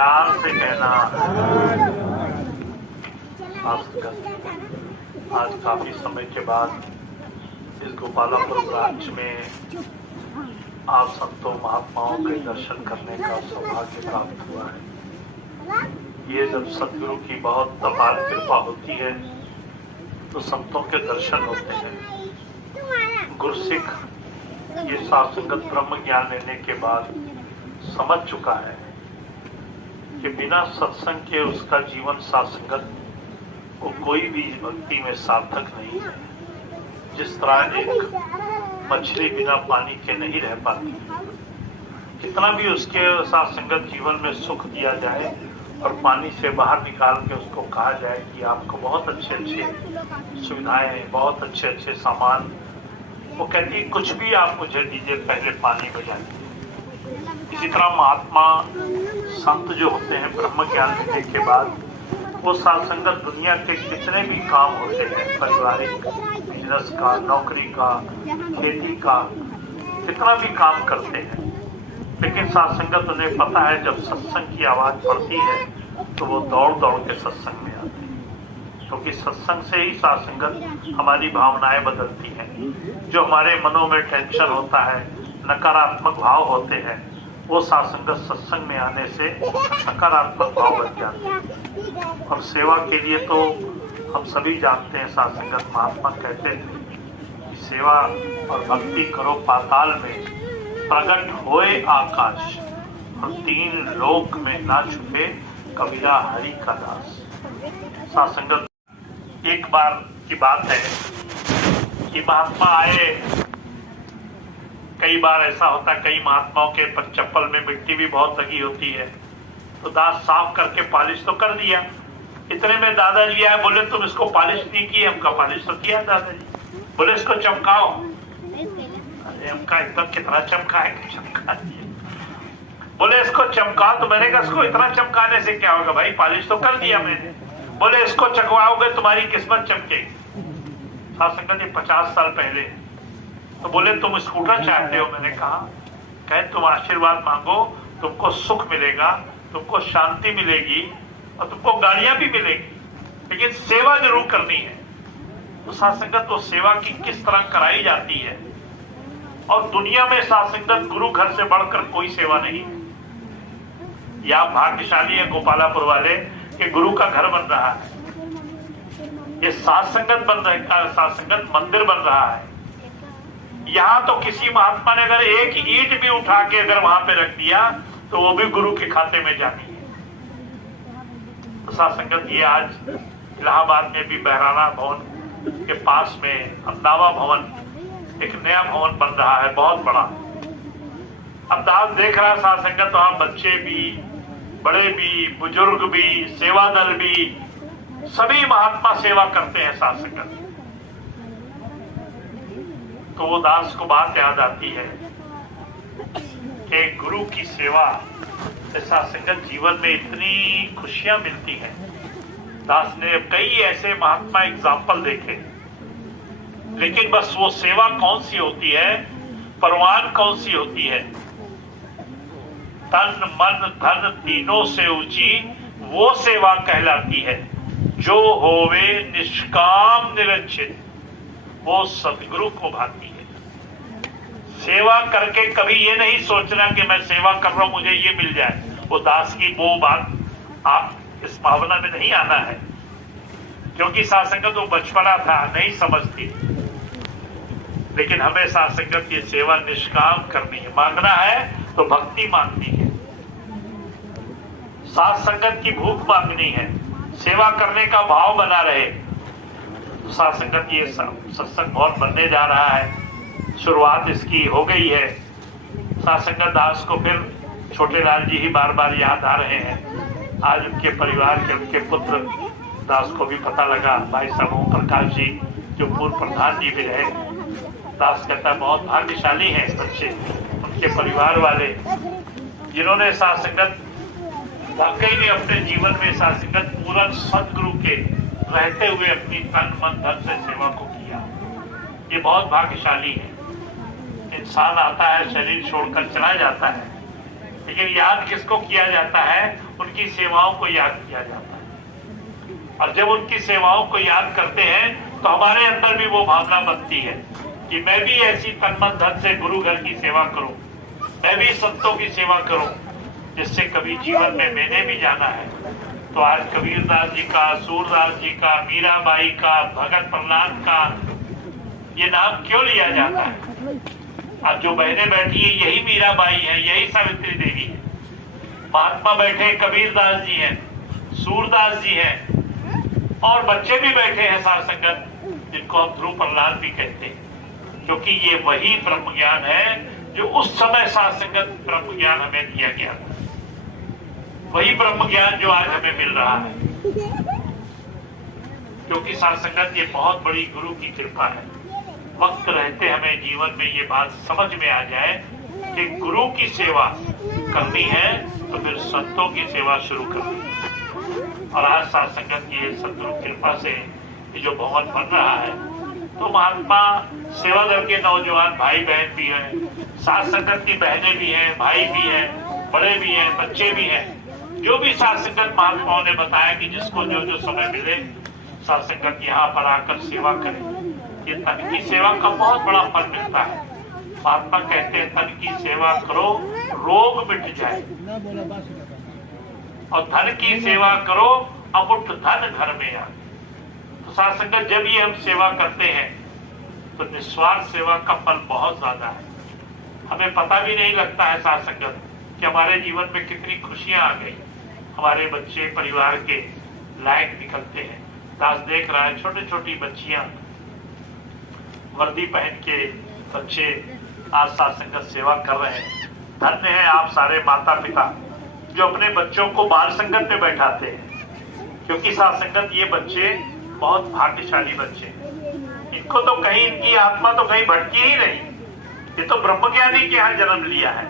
प्यार से कहना आज काफी समय के बाद इस गोपालापुर ब्रांच में आप संतों महात्माओं के दर्शन करने का सौभाग्य प्राप्त हुआ है। ये जब सदगुरु की बहुत अपार कृपा होती है तो संतों के दर्शन होते हैं। गुरसिख ये साथ संगत ब्रह्म ज्ञान लेने के बाद समझ चुका है कि बिना सत्संग के उसका जीवन साथ संगत को कोई भी भक्ति में सार्थक नहीं है। जिस तरह एक मछली बिना पानी के नहीं रह पाती, कितना भी उसके साथ संगत जीवन में सुख दिया जाए और पानी से बाहर निकाल के उसको कहा जाए कि आपको बहुत अच्छे अच्छे सुविधाएं, बहुत अच्छे अच्छे सामान, वो कहती है कुछ भी आप मुझे दीजिए, पहले पानी में जाइए। इसी तरह महात्मा संत जो होते हैं ब्रह्म ज्ञान लेने के बाद वो साथ संगत दुनिया के जितने भी काम होते हैं, पारिवारिक, बिजनेस का, नौकरी का, खेती का, कितना भी काम करते हैं, लेकिन साथ संगत उन्हें पता है जब सत्संग की आवाज पड़ती है तो वो दौड़ दौड़ के सत्संग में आते हैं, क्योंकि सत्संग से ही साथ संगत हमारी भावनाएं बदलती हैं। जो हमारे मनों में टेंशन होता है, नकारात्मक भाव होते हैं, वो साथ संगत सत्संग में आने से सकारात्मक भाव बन जाते हैं। और सेवा के लिए तो हम सभी जानते हैं, साथ संगत महात्मा कहते थे कि सेवा और भक्ति करो पाताल में, प्रकट होए आकाश, और तीन लोक में ना छुपे कबीरा हरि का दास। साथ संगत एक बार की बात है कि महात्मा आए। कई बार ऐसा होता है, कई महात्माओं के चप्पल में मिट्टी भी बहुत लगी होती है, तो दांत साफ करके पॉलिश तो कर दिया। इतने में दादाजी आए, बोले तुम इसको पॉलिश नहीं किए। हमका पॉलिश तो किया दादाजी। बोले इसको चमकाओ। अरे हमका इतना कितना चमका है कि चमका दिए। बोले इसको चमकाओ, तो मैंने कहा इसको इतना चमकाने से क्या होगा भाई, पॉलिश तो कर दिया मैंने। बोले इसको चमकाओगे तुम्हारी किस्मत चमकेगी। साथ संगत ये 50 साल पहले। तो बोले तुम स्कूटर चाहते हो? मैंने कहा, कहे तुम आशीर्वाद मांगो, तुमको सुख मिलेगा, तुमको शांति मिलेगी और तुमको गाड़ियां भी मिलेगी, लेकिन सेवा जरूर करनी है। तो साथ संगत वो सेवा की किस तरह कराई जाती है, और दुनिया में साथ संगत गुरु घर से बढ़कर कोई सेवा नहीं। या भाग्यशाली है गोपालापुर वाले कि गुरु का घर बन रहा है, ये साथ संगत बन रहा है, साथ संगत मंदिर बन रहा है। यहाँ तो किसी महात्मा ने अगर एक ईंट भी उठा के अगर वहां पे रख दिया तो वो भी गुरु के खाते में जानी है। तो साथ संगत ये आज इलाहाबाद में भी बहराना भवन के पास में अमदावा भवन, एक नया भवन बन रहा है, बहुत बड़ा। अब दास देख रहा है साथ संगत, वहां बच्चे भी, बड़े भी, बुजुर्ग भी, सेवा दल भी, सभी महात्मा सेवा करते हैं साथ संगत। तो वो दास को बात याद आती है कि गुरु की सेवा से साथ संगत जीवन में इतनी खुशियां मिलती हैं। दास ने कई ऐसे महात्मा एग्जाम्पल देखे, लेकिन बस वो सेवा कौन सी होती है, परवान कौन सी होती है, तन मन धन तीनों से ऊंची वो सेवा कहलाती है जो होवे निष्काम निरंचित, वो सतगुरु को भाती है। सेवा करके कभी ये नहीं सोचना कि मैं सेवा कर रहा हूं मुझे ये मिल जाए। वो दास की वो बात आप इस भावना में नहीं आना है, क्योंकि साथ संगत वो बचपना था, नहीं समझती। लेकिन हमें साथ संगत ये सेवा निष्काम करनी है। मांगना है तो भक्ति मांगनी है, साथ संगत की भूख मांगनी है, सेवा करने का भाव बना रहे। तो साथ संगत ये सत्संग भवन बनने जा रहा है, शुरुआत इसकी हो गई है। साथ संगत दास को फिर छोटे लाल जी ही बार बार याद आ रहे हैं। आज उनके परिवार के, उनके पुत्र दास को भी पता लगा, भाई साहब ओम प्रकाश जी जो पूर्व प्रधान जी भी रहे। दास कहता बहुत भाग्यशाली हैं बच्चे, उनके परिवार वाले, जिन्होंने साथ संगत वाकई में अपने जीवन में साथ संगत पूर्ण सदगुरु के रहते हुए अपनी तन मन धन से सेवा को किया। ये बहुत भाग्यशाली है। इंसान आता है, शरीर छोड़कर चला जाता है, लेकिन याद किसको किया जाता है? उनकी उनकी सेवाओं को याद किया जाता है। और जब उनकी सेवाओं को याद करते हैं तो हमारे अंदर भी वो भावना बनती है कि मैं भी ऐसी तन मन धन से गुरु घर की सेवा करूं, मैं भी संतों की सेवा करूं, जिससे कभी जीवन में मैंने भी जाना है। तो आज कबीरदास जी का, सूरदास जी का, मीराबाई का, भगत प्रहलाद का ये नाम क्यों लिया जाता है? अब जो बहनें बैठी है यही मीराबाई है, यही सावित्री देवी है। महात्मा बैठे कबीरदास जी हैं, सूरदास जी हैं, और बच्चे भी बैठे हैं सार संगत, जिनको हम ध्रुव प्रहलाद भी कहते हैं, क्योंकि ये वही ब्रह्म ज्ञान है जो उस समय सार संगत ब्रह्म ज्ञान हमें दिया गया था। वही ब्रह्म ज्ञान जो आज हमें मिल रहा है, क्योंकि सार संगत ये बहुत बड़ी गुरु की कृपा है। वक्त रहते हमें जीवन में ये बात समझ में आ जाए कि गुरु की सेवा करनी है तो फिर संतों की सेवा शुरू करनी है। और आज सार संगत की सद्गुरु कृपा से ये जो भवन बन रहा है, तो महात्मा सेवा दल के नौजवान भाई बहन भी हैं, सार संगत की बहनें भी हैं, भाई भी हैं, बड़े भी हैं, बच्चे भी हैं। जो भी सार संगत महात्माओं ने बताया कि जिसको जो जो समय मिले सार संगत यहाँ पर आकर सेवा करें। ये तन की सेवा का बहुत बड़ा फल मिलता है। महात्मा कहते हैं तन की सेवा करो रोग मिट जाए, और धन की सेवा करो अमुठ धन घर में आए। तो सार संगत जब ये हम सेवा करते हैं तो निस्वार्थ सेवा का फल बहुत ज्यादा है। हमें पता भी नहीं लगता है सार संगत कि हमारे जीवन में कितनी खुशियां आ गई। हमारे बच्चे परिवार के लायक निकलते हैं। दास देख रहा है छोटी छोटी बच्चियां, वर्दी पहन के बच्चे आज सार संगत सेवा कर रहे हैं। धन्य है आप सारे माता पिता जो अपने बच्चों को बाल संगत में बैठाते हैं, क्योंकि सार संगत ये बच्चे बहुत भाग्यशाली बच्चे हैं। इनको तो कहीं, इनकी आत्मा तो कहीं भटकी ही नहीं, ये तो ब्रह्मज्ञानी के यहाँ जन्म लिया है।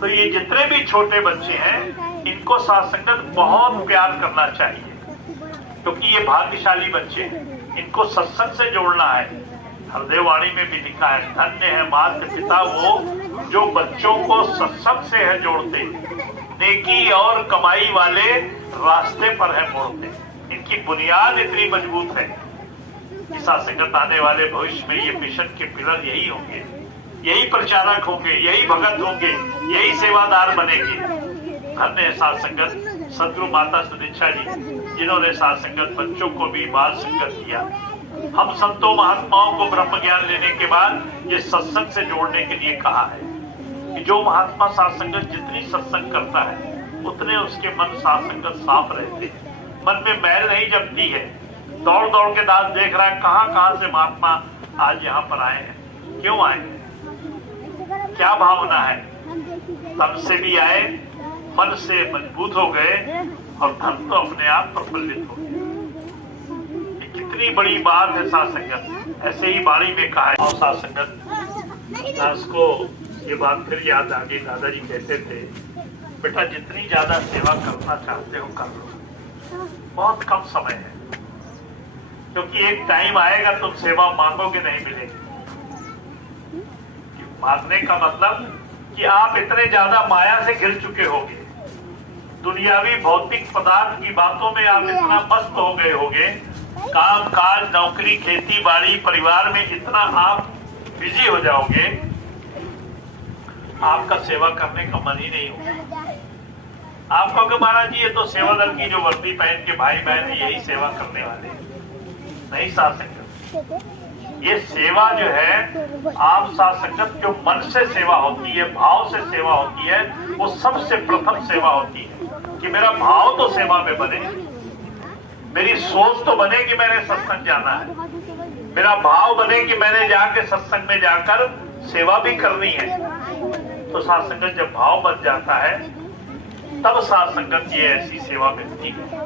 तो ये जितने भी छोटे बच्चे हैं इनको सार संगत बहुत प्यार करना चाहिए, क्योंकि ये भाग्यशाली बच्चे हैं। इनको सत्संग से जोड़ना है। हृदय वाणी में भी लिखा है, धन्य है माता पिता वो जो बच्चों को सत्संग से है जोड़ते, नेकी और कमाई वाले रास्ते पर है मोड़ते। इनकी बुनियाद इतनी मजबूत है। सार संगत आने वाले भविष्य में ये मिशन के पिलर यही होंगे, यही प्रचारक होंगे, यही भगत होंगे, यही सेवादार बनेंगे। धन्य है सार संगत सदगुरु माता सुदीक्षा जी, जिन्होंने सार संगत बच्चों को भी बाल संगत दिया। हम संतों महात्माओं को ब्रह्म ज्ञान लेने के बाद ये सत्संग से जोड़ने के लिए कहा है कि जो महात्मा सार संगत जितनी सत्संग करता है उतने उसके मन सार संगत साफ रहते हैं, मन में मैल नहीं जमती है। दौड़ दौड़ के दास देख रहा है कहाँ कहाँ से महात्मा आज यहाँ पर आए हैं, क्यों आए हैं, क्या भावना है। तन से भी आए, मन से मजबूत हो गए, और धन तो अपने आप प्रफुल्लित हो गए। कितनी बड़ी बात है सार संगत। ऐसे ही बाणी में कहा है। और सार संगत दास को ये बात फिर याद आ गई। दादाजी कहते थे, बेटा जितनी ज्यादा सेवा करना चाहते हो कर लो, बहुत कम समय है, क्योंकि एक टाइम आएगा तुम सेवा मांगोगे नहीं मिलेगी। मांगने का मतलब कि आप इतने ज्यादा माया से घिर चुके होगे, दुनियावी भौतिक पदार्थ की बातों में आप इतना मस्त हो गए होगे, काम काज नौकरी खेती बाड़ी परिवार में इतना आप बिजी हो जाओगे, आपका सेवा करने का मन ही नहीं होगा। आप कहोगे महाराज जी ये तो सेवा दल की जो वर्दी पहन के भाई बहन यही सेवा करने वाले हैं। नहीं सार संगत, ये सेवा जो है आप सार संगत जो मन से सेवा होती है, भाव से सेवा होती है, वो सबसे प्रथम सेवा होती है कि मेरा भाव तो सेवा में बने, मेरी सोच तो बने कि मैंने सत्संग जाना है, मेरा भाव बने कि मैंने जाके सत्संग में जाकर सेवा भी करनी है। तो सार संगत जब भाव बन जाता है तब सार संगत ये ऐसी सेवा मिलती है।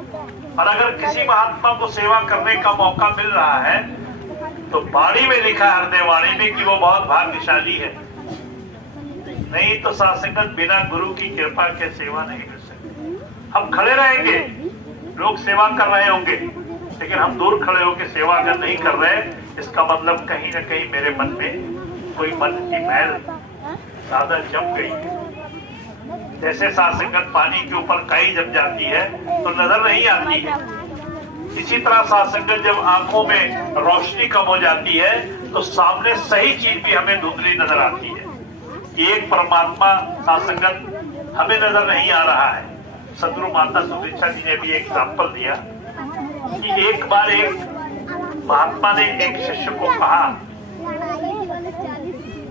और अगर किसी महात्मा को सेवा करने का मौका मिल रहा है तो वाणी में लिखा है, हृदय वाणी में, कि वो बहुत भाग्यशाली है। नहीं तो सार संगत बिना गुरु की कृपा के सेवा नहीं मिल सकती। हम खड़े रहेंगे, लोग सेवा कर रहे होंगे, लेकिन हम दूर खड़े होकर सेवा अगर नहीं कर रहे, इसका मतलब कहीं ना कहीं मेरे मन में कोई मन की मैल ज्यादा जम गई है। जैसे साथ संगत पानी के ऊपर काई जम जाती है तो नजर नहीं आती है, इसी तरह साथ संगत जब आंखों में रोशनी कम हो जाती है तो सामने सही चीज भी हमें धुंधली नजर आती है। एक परमात्मा साथ संगत हमें नजर नहीं आ रहा है। सदगुरु माता सुदीक्षा जी ने भी एक एग्जाम्पल दिया कि एक बार एक महात्मा ने एक शिष्य को कहा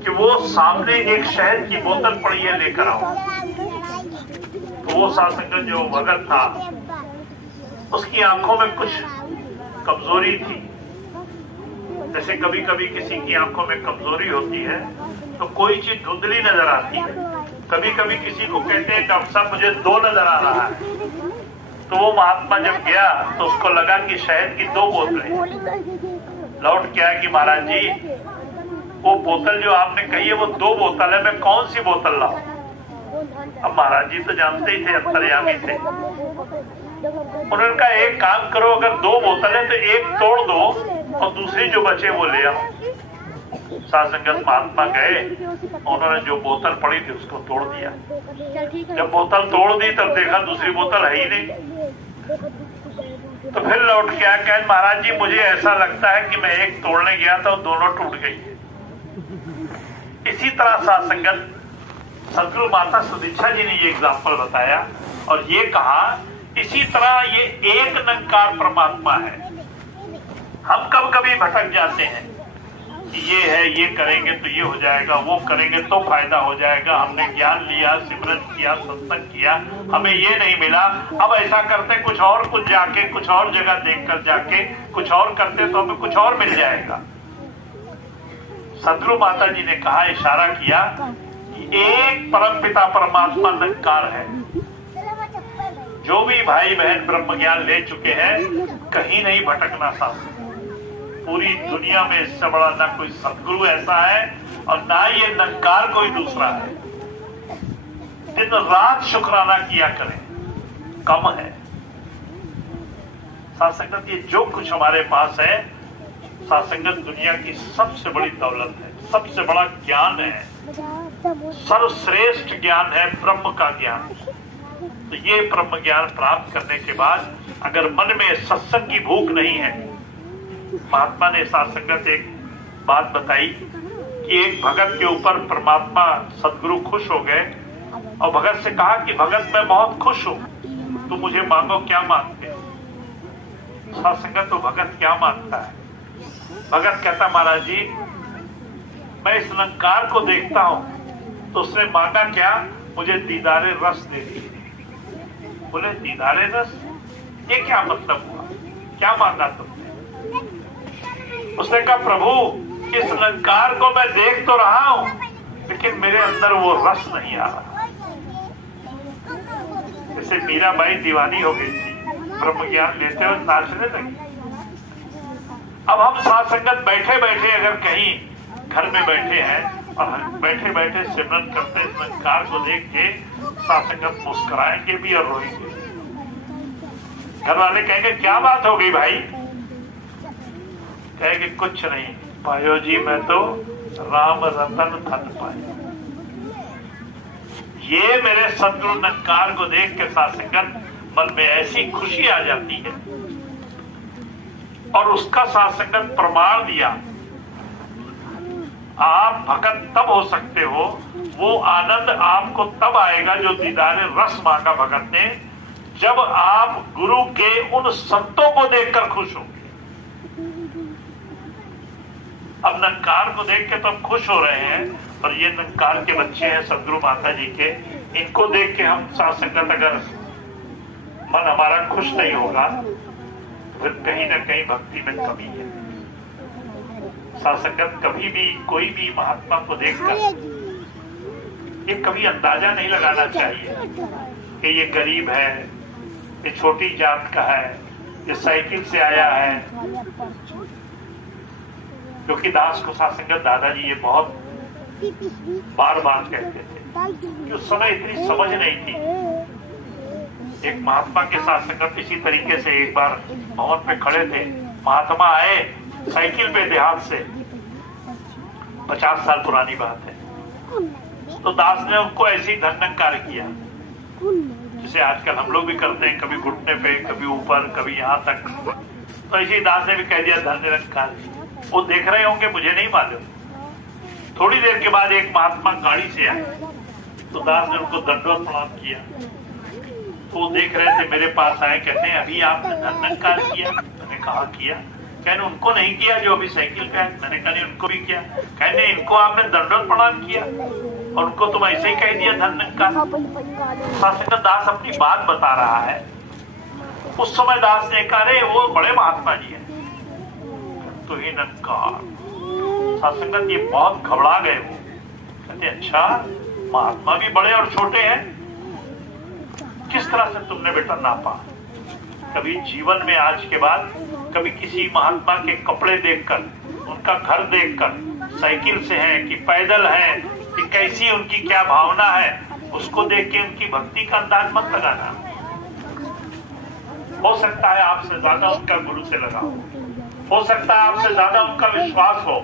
कि वो सामने एक शहद की बोतल पड़ी है, लेकर आओ। तो वो साथ संगत जो भगत था उसकी आंखों में कुछ कमजोरी थी। जैसे कभी कभी किसी की आंखों में कमजोरी होती है तो कोई चीज धुंधली नजर आती है। कभी कभी किसी को कहते हैं डॉक्टर साहब मुझे 2 नजर आ रहा है। तो वो महात्मा जब गया तो उसको लगा कि शहद की 2 बोतलें। लौट के आया कि महाराज जी वो बोतल जो आपने कही है वो 2 बोतल है, मैं कौन सी बोतल लाऊं? अब महाराज जी तो जानते ही थे, अंतर्यामी थे। उन्होंने कहा एक काम करो, अगर 2 बोतल है तो एक तोड़ दो और दूसरी जो बचे वो ले आओ। साथ संगत महात्मा गए, उन्होंने जो बोतल पड़ी थी उसको तोड़ दिया। जब बोतल तोड़ दी तब देखा दूसरी बोतल है ही नहीं। तो फिर लौट के आया, कहे महाराज जी मुझे ऐसा लगता है कि मैं एक तोड़ने गया था और दोनों टूट गई। इसी तरह साथ संगत सदगुरु माता सुदीक्षा जी ने ये एग्जाम्पल बताया और ये कहा इसी तरह ये एक निरंकार परमात्मा है। हम कब कभी भटक जाते हैं कि ये है, ये करेंगे तो ये हो जाएगा, वो करेंगे तो फायदा हो जाएगा, हमने ज्ञान लिया, सिमरन किया, सत्संग किया, हमें ये नहीं मिला, अब ऐसा करते कुछ जाके कुछ और जगह देखकर जाके कुछ और करते तो हमें कुछ और मिल जाएगा। सदगुरु माता जी ने कहा, इशारा किया कि एक परमपिता परमात्मा निरंकार है। जो भी भाई बहन ब्रह्म ज्ञान ले चुके हैं कहीं नहीं भटकना साथ। पूरी दुनिया में इससे बड़ा ना कोई सदगुरु ऐसा है और ना ये निरंकार कोई दूसरा है। दिन रात शुक्राना किया करें, कम है। साथ संगत ये जो कुछ हमारे पास है, साथ संगत दुनिया की सबसे बड़ी दौलत है, सबसे बड़ा ज्ञान है, सर्वश्रेष्ठ ज्ञान है ब्रह्म का ज्ञान। तो ये ब्रह्म ज्ञान प्राप्त करने के बाद अगर मन में सत्संग की भूख नहीं है, महात्मा ने साथ संगत एक बात बताई कि एक भगत के ऊपर परमात्मा सदगुरु खुश हो गए और भगत से कहा कि भगत मैं बहुत खुश हूं, तुम मुझे मांगो, क्या मांगते? साथ संगत तो भगत क्या मांगता है? भगत कहता महाराज जी मैं इस निरंकार को देखता हूं। तो उसने मांगा क्या? मुझे दीदारे रस दे दिए। बोले दीदारे रस, ये क्या मतलब हुआ? क्या मांगा तुमने? उसने कहा प्रभु इस निरंकार को मैं देख तो रहा हूं लेकिन मेरे अंदर वो रस नहीं आ रहा। जैसे मीराबाई दीवानी हो गई थी, ब्रह्म ज्ञान लेते हुए नाचने लगी। अब हम साथ संगत बैठे बैठे अगर कहीं घर में बैठे हैं और बैठे बैठे सिमरन करते इस निरंकार को देख के साथ संगत मुस्कुराएंगे भी और रोएंगे। घर वाले कहेंगे क्या बात हो गई भाई? कहेंगे कुछ नहीं पायो जी, मैं तो राम रतन धन पाया। ये मेरे सदगुरु निरंकार को देख के साथ संगत मन में ऐसी खुशी आ जाती है और उसका साथ संगत प्रमाण दिया। आप भगत तब हो सकते हो, वो आनंद आपको तब आएगा जो दीदारे रस मांगा भगत ने, जब आप गुरु के उन संतों को देखकर खुश हो। अब निरंकार को देख के तो हम खुश हो रहे हैं और ये निरंकार के बच्चे हैं सदगुरु माता जी के, इनको देख के हम साथ संगत अगर मन हमारा खुश नहीं होगा तो फिर कहीं ना कहीं भक्ति में कमी है। साथ संगत कभी भी कोई भी महात्मा को देखकर ये कभी अंदाजा नहीं लगाना चाहिए कि ये गरीब है, ये छोटी जात का है, ये साइकिल से आया है। क्योंकि दास को साथ संगत दादाजी ये बहुत बार बार कहते थे कि उस समय इतनी समझ नहीं थी। एक महात्मा के साथ संगत इसी तरीके से एक बार भवन पे खड़े थे, महात्मा आए साइकिल पे देहात से, 50 साल पुरानी बात है। तो दास ने उनको ऐसे ही धन्यकार किया जिसे आजकल हम लोग भी करते हैं, कभी घुटने पे, कभी ऊपर, कभी यहाँ तक। तो इसी दास ने भी कह दिया धन निरंकार। वो देख रहे होंगे, मुझे नहीं मालूम। थोड़ी देर के बाद एक महात्मा गाड़ी से आए, तो दास ने उनको दंडवत प्रणाम किया। तो वो देख रहे थे, मेरे पास आए, कहते हैं अभी आपने धन निरंकार किया? मैंने कहा किया। कहने उनको नहीं किया जो अभी साइकिल पे आए? मैंने कहा नहीं, उनको भी किया। कहने इनको आपने दंडवत प्रणाम किया और उनको तुम ऐसे ही कह दिया धन निरंकार? साथ दास अपनी बात बता रहा है। उस समय दास ने कहा अरे वो बड़े महात्मा जी हैं, तो ही निरंकार। सत्संगत ये बहुत घबरा गए वो। कहते अच्छा, महात्मा भी बड़े और छोटे हैं, किस तरह से तुमने बेटा नापा? कभी जीवन में आज के बाद कभी किसी महात्मा के कपड़े देखकर, उनका घर देखकर, साइकिल से है कि पैदल है कि कैसी उनकी क्या भावना है, उसको देख के उनकी भक्ति का अंदाज मत लगाना। हो सकता है आपसे ज्यादा उनका गुरु से लगा हो सकता है आपसे ज्यादा उनका विश्वास हो।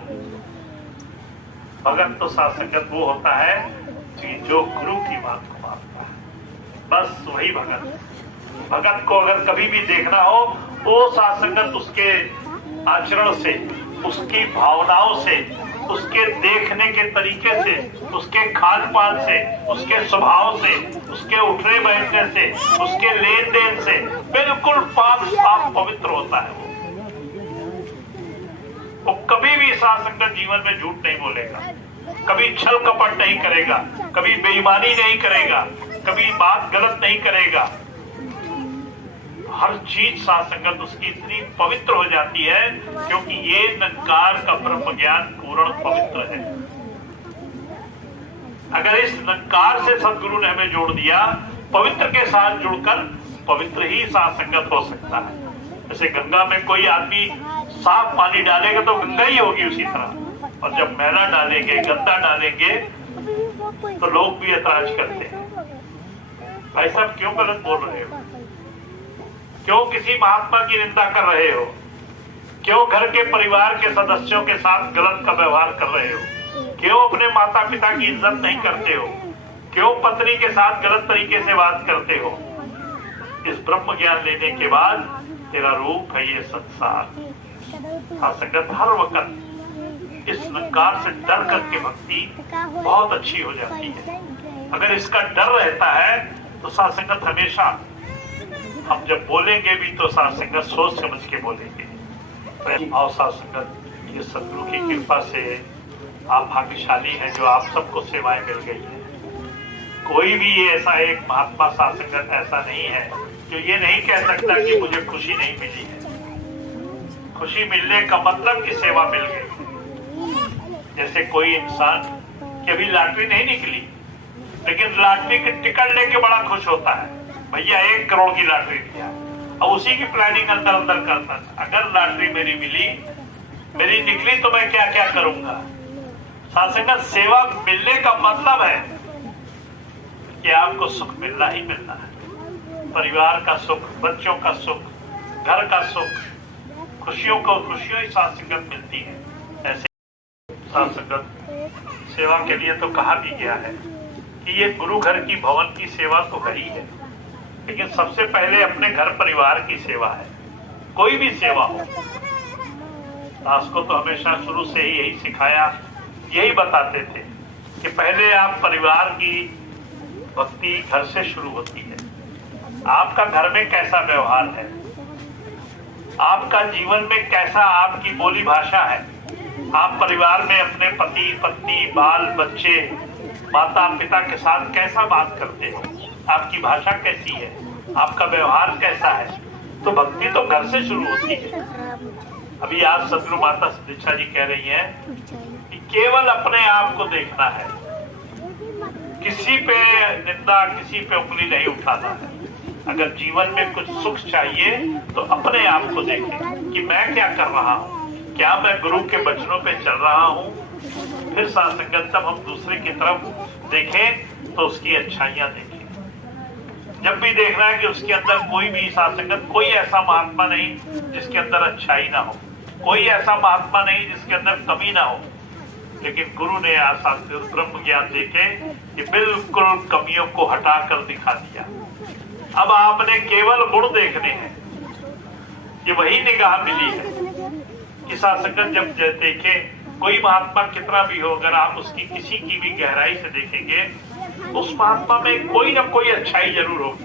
भगत तो सत्संगत वो होता है कि जो गुरु की बात को मानता है, बस वही भगत। भगत को अगर कभी भी देखना हो, वो सत्संगत उसके आचरण से, उसकी भावनाओं से, उसके देखने के तरीके से, उसके खान पान से, उसके स्वभाव से, उसके उठने बैठने से, उसके लेन देन से बिल्कुल पाक साफ पवित्र होता है। वो कभी भी सत्संगत जीवन में झूठ नहीं बोलेगा, कभी छल कपट नहीं करेगा, कभी बेईमानी नहीं करेगा, कभी बात गलत नहीं करेगा। हर चीज सत्संगत उसकी इतनी पवित्र हो जाती है क्योंकि ये निरंकार का ब्रह्म ज्ञान पूर्ण पवित्र है। अगर इस निरंकार से सदगुरु ने हमें जोड़ दिया, पवित्र के साथ जुड़कर पवित्र ही सत्संगत हो सकता है। जैसे गंगा में कोई आदमी साफ पानी डालेगा तो गंगा ही होगी उसी तरह, और जब मैला डालेंगे, गंदा डालेंगे तो लोग भी ऐतराज करते हैं, भाई साहब क्यों गलत बोल रहे हो, क्यों किसी महात्मा की निंदा कर रहे हो, क्यों घर के परिवार के सदस्यों के साथ गलत का व्यवहार कर रहे हो, क्यों अपने माता पिता की इज्जत नहीं करते हो, क्यों पत्नी के साथ गलत तरीके से बात करते हो। इस ब्रह्म ज्ञान लेने के बाद तेरा रूप है ये संसार। सत्संगत हर वक्त इस निरंकार से डर करके भक्ति बहुत अच्छी हो जाती है। अगर इसका डर रहता है तो सत्संगत हमेशा, हम जब बोलेंगे भी तो सत्संगत सोच समझ के बोलेंगे। और सत्संगत ये सदगुरु की कृपा से आप भाग्यशाली हैं जो आप सबको सेवाएं मिल गई है। कोई भी ऐसा एक महात्मा सत्संगत ऐसा नहीं है जो ये नहीं कह सकता कि मुझे खुशी नहीं मिली है। खुशी मिलने का मतलब कि सेवा मिल गई। जैसे कोई इंसान की अभी लॉटरी नहीं निकली, लेकिन लॉटरी की टिकट लेके बड़ा खुश होता है, भैया 1 करोड़ की लॉटरी दिया, और उसी की प्लानिंग अंदर अंदर करता था, अगर लॉटरी मेरी मिली, मेरी निकली तो मैं क्या क्या करूंगा। सत्संगत सेवा मिलने का मतलब है कि आपको सुख मिलना ही मिलना है। परिवार का सुख, बच्चों का सुख, घर का सुख, खुशियों को खुशियों ही सत्संगत मिलती है। ऐसे सत्संगत सेवा के लिए तो कहा भी गया है कि ये गुरु घर की भवन की सेवा तो है ही है, लेकिन सबसे पहले अपने घर परिवार की सेवा है। कोई भी सेवा हो, दास को तो हमेशा शुरू से ही यही सिखाया, यही बताते थे कि पहले आप परिवार की भक्ति घर से शुरू होती है। आपका घर में कैसा व्यवहार है, आपका जीवन में कैसा आपकी बोली भाषा है, आप परिवार में अपने पति पत्नी बाल बच्चे माता पिता के साथ कैसा बात करते हो, आपकी भाषा कैसी है, आपका व्यवहार कैसा है, तो भक्ति तो घर से शुरू होती है। अभी आज सदगुरु माता दीक्षा जी कह रही हैं कि केवल अपने आप को देखना है, किसी पे निंदा, किसी पे उंगली नहीं उठाना है। अगर जीवन में कुछ सुख चाहिए तो अपने आप को देखें कि मैं क्या कर रहा हूँ, क्या मैं गुरु के वचनों पे चल रहा हूँ। फिर सत्संगत तब हम दूसरे की तरफ देखें तो उसकी अच्छाइयां देखें। जब भी देखना है कि उसके अंदर कोई भी सत्संगत, कोई ऐसा महात्मा नहीं जिसके अंदर अच्छाई ना हो, कोई ऐसा महात्मा नहीं जिसके अंदर कमी ना हो। लेकिन गुरु ने आशा ब्रह्म ज्ञान देके कि बिल्कुल कमियों को हटाकर दिखा दिया। अब आपने केवल गुण देखने हैं, कि वही निगाह मिली है कि साधक जब देखे कोई महात्मा कितना भी हो, अगर आप उसकी किसी की भी गहराई से देखेंगे उस महात्मा में कोई ना कोई अच्छाई जरूर होगी।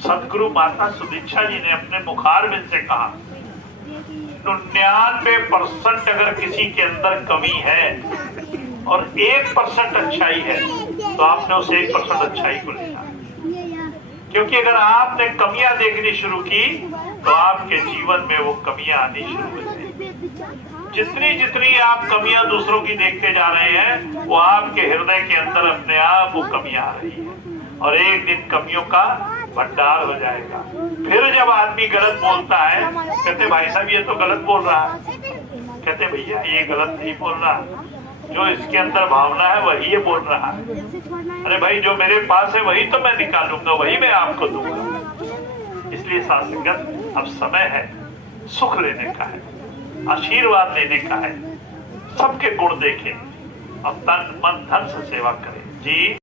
सदगुरु माता सुदीक्षा जी ने अपने मुखारबिंद से कहा 99% अगर किसी के अंदर कमी है और 1% अच्छाई है तो आपने उस 1% अच्छाई को लेना, क्योंकि अगर आपने कमियां देखनी शुरू की तो आपके जीवन में वो कमियां आनी शुरू हो जाएंगी। जितनी जितनी आप कमियां दूसरों की देखते जा रहे हैं वो आपके हृदय के अंदर अपने आप वो कमियां आ रही है और एक दिन कमियों का भंडार हो जाएगा। फिर जब आदमी गलत बोलता है कहते भाई साहब ये तो गलत बोल रहा है, कहते भैया ये गलत नहीं बोल रहा, जो इसके अंदर भावना है वही ये बोल रहा है। अरे भाई जो मेरे पास है वही तो मैं निकालूंगा, वही मैं आपको दूंगा। इसलिए साथ संगत अब समय है सुख लेने का है, आशीर्वाद लेने का है, सबके गुण देखें और तन मन धन से सेवा करें जी।